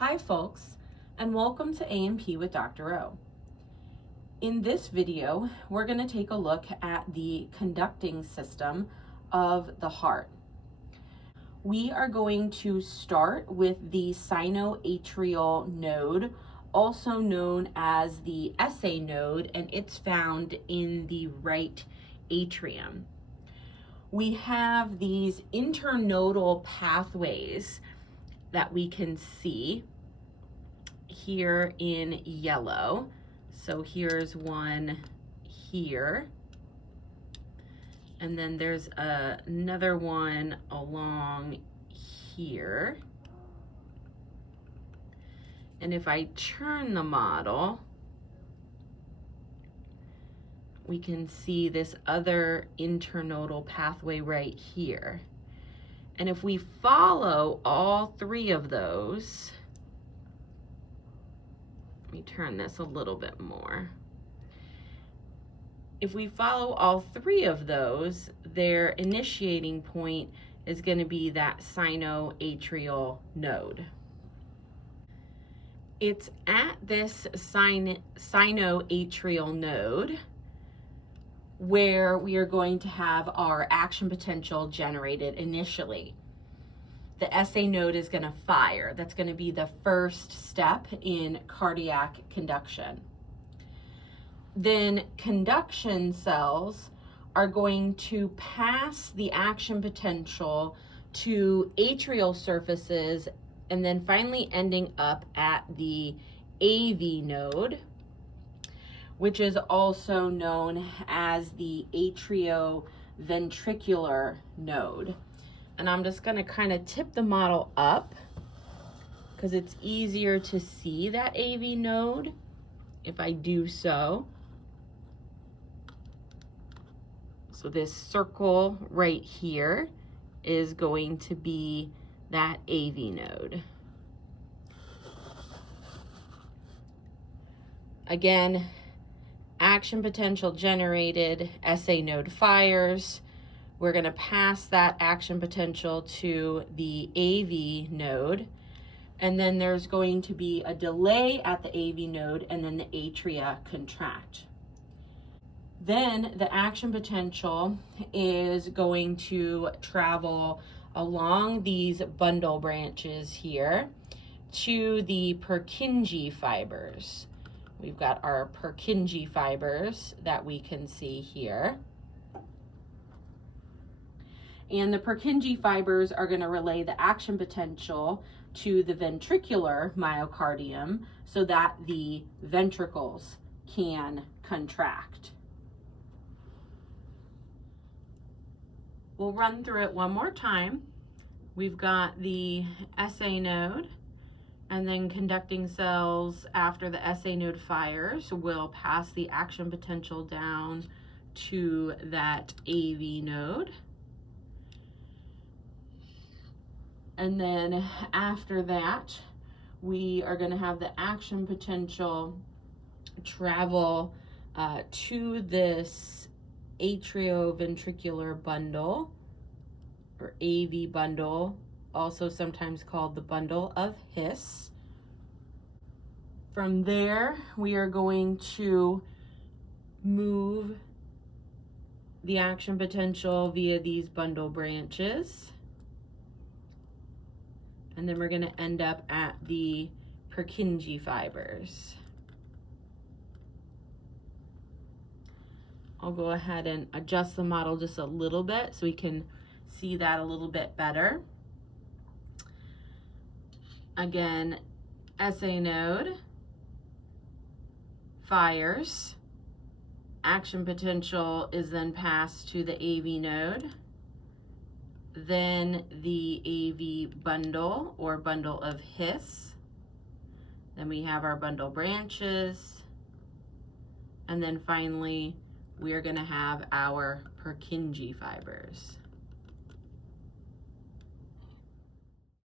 Hi folks, and welcome to A&P with Dr. O. In this video, we're going to take a look at the conducting system of the heart. We are going to start with the sinoatrial node, also known as the SA node, and it's found in the right atrium. We have these internodal pathways that we can see here in yellow. So here's one here, and then there's another one along here. And if I turn the model, we can see this other internodal pathway right here. And if we follow all three of those, let me turn this a little bit more. If we follow all three of those, their initiating point is going to be that sinoatrial node. It's at this sinoatrial node where we are going to have our action potential generated initially. The SA node is going to fire. That's going to be the first step in cardiac conduction. Then conduction cells are going to pass the action potential to atrial surfaces and then finally ending up at the AV node, which is also known as the atrioventricular node. And I'm just gonna kind of tip the model up because it's easier to see that AV node if I do so. So this circle right here is going to be that AV node. Again, action potential generated, SA node fires. We're going to pass that action potential to the AV node, and then there's going to be a delay at the AV node, and then the atria contract. Then the action potential is going to travel along these bundle branches here to the Purkinje fibers. We've got our Purkinje fibers that we can see here. And the Purkinje fibers are going to relay the action potential to the ventricular myocardium so that the ventricles can contract. We'll run through it one more time. We've got the SA node, and then conducting cells after the SA node fires will pass the action potential down to that AV node. And then after that, we are going to have the action potential travel to this atrioventricular bundle, or AV bundle, also sometimes called the bundle of His. From there, we are going to move the action potential via these bundle branches. And then we're going to end up at the Purkinje fibers. I'll go ahead and adjust the model just a little bit so we can see that a little bit better. Again, SA node fires. Action potential is then passed to the AV node. Then the AV bundle or bundle of His. Then we have our bundle branches. And then finally, we are going to have our Purkinje fibers.